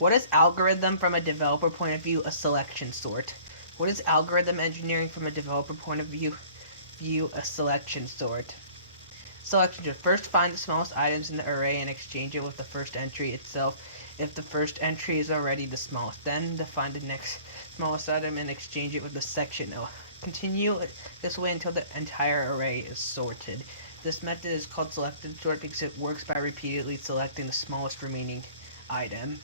What is algorithm from a developer point of view? A selection sort. What is algorithm engineering from a developer point of view? A selection sort. Selection sort. First, find the smallest items in the array and exchange it with the first entry itself. If the first entry is already the smallest, then find the next smallest item and exchange it with the section. Continue this way until the entire array is sorted. This method is called selected sort because it works by repeatedly selecting the smallest remaining item.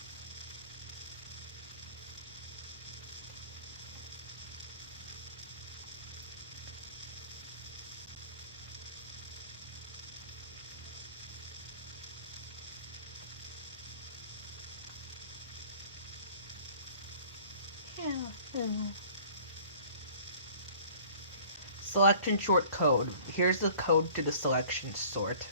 Selection sort code. Here's the code to the selection sort.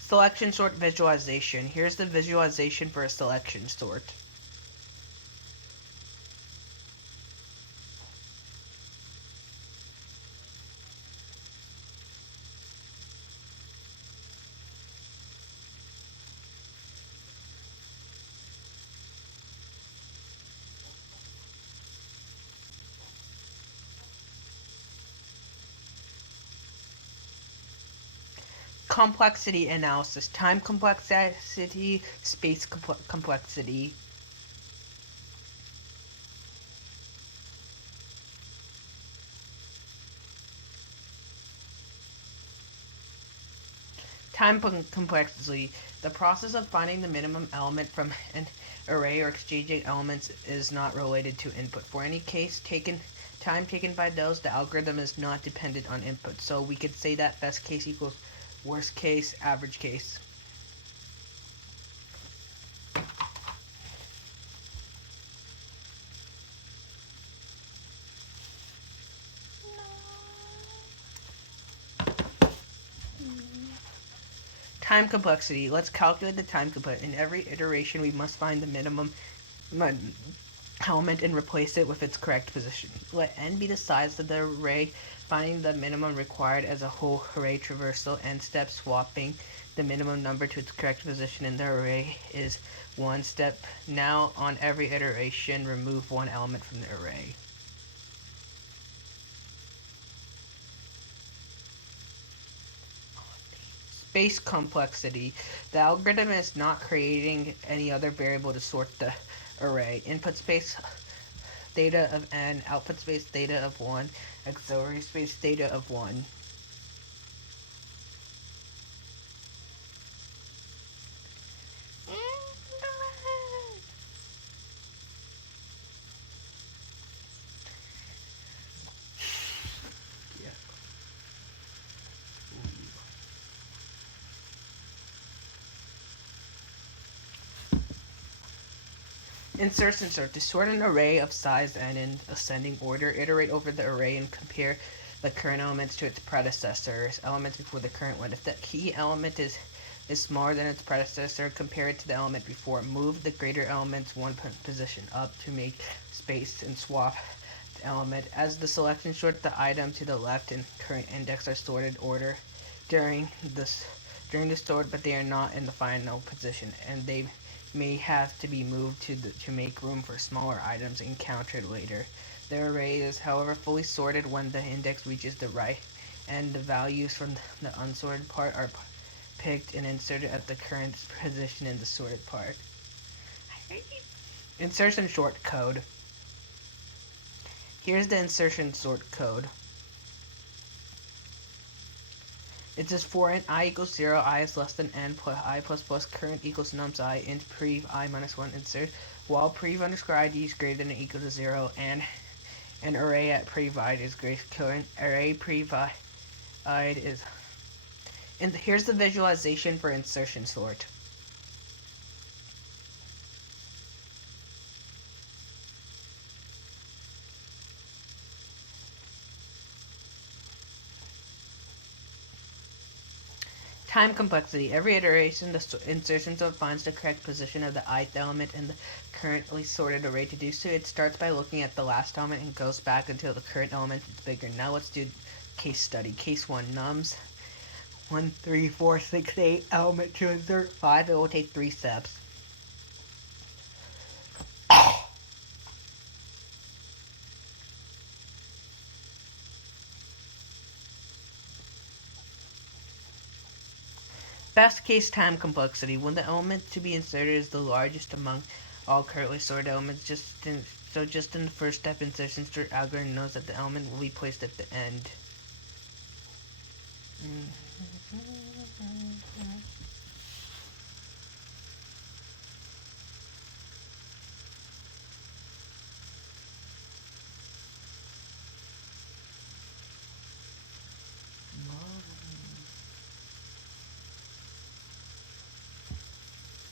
Selection sort visualization. Here's the visualization for a selection sort. Complexity analysis. Time complexity, space complexity. Time complexity. The process of finding the minimum element from an array or exchanging elements is not related to input. For any time taken by those, the algorithm is not dependent on input. So we could say that best case equals worst case, average case. Time complexity. Let's calculate the time complexity. In every iteration, we must find the minimum element and replace it with its correct position. Let n be the size of the array, finding the minimum required as a whole array traversal. N step swapping the minimum number to its correct position in the array is one step. Now, on every iteration, remove one element from the array. Space complexity. The algorithm is not creating any other variable to sort the array. Input space theta of n, output space theta of 1, auxiliary space theta of 1. Insertion sort. To sort an array of size n in ascending order, iterate over the array and compare the current elements to its predecessors, elements before the current one. If the key element is smaller than its predecessor, compare it to the element before. Move the greater element's one position up to make space and swap the element. As the selection sort, the item to the left and current index are sorted order during the sort, but they are not in the final position, and they may have to be moved to make room for smaller items encountered later. The array is, however, fully sorted when the index reaches the right, and the values from the unsorted part are picked and inserted at the current position in the sorted part. Insertion sort code. Here's the insertion sort code. It says for int I equals 0, I is less than n, plus I plus plus current equals nums I, int prev I minus 1 insert, while prev underscore id is greater than or equal to 0, and an array at prev id is greater current array prev id is. And here's the visualization for insertion sort. Time complexity. Every iteration, the insertion sort finds the correct position of the ith element in the currently sorted array. To do so, it starts by looking at the last element and goes back until the current element is bigger. Now let's do case study. Case 1. Nums 1, 3, 4, 6, 8. Element to insert 5. It will take 3 steps. Best case time complexity. When the element to be inserted is the largest among all currently sorted elements, just in the first step, insertion sort algorithm knows that the element will be placed at the end.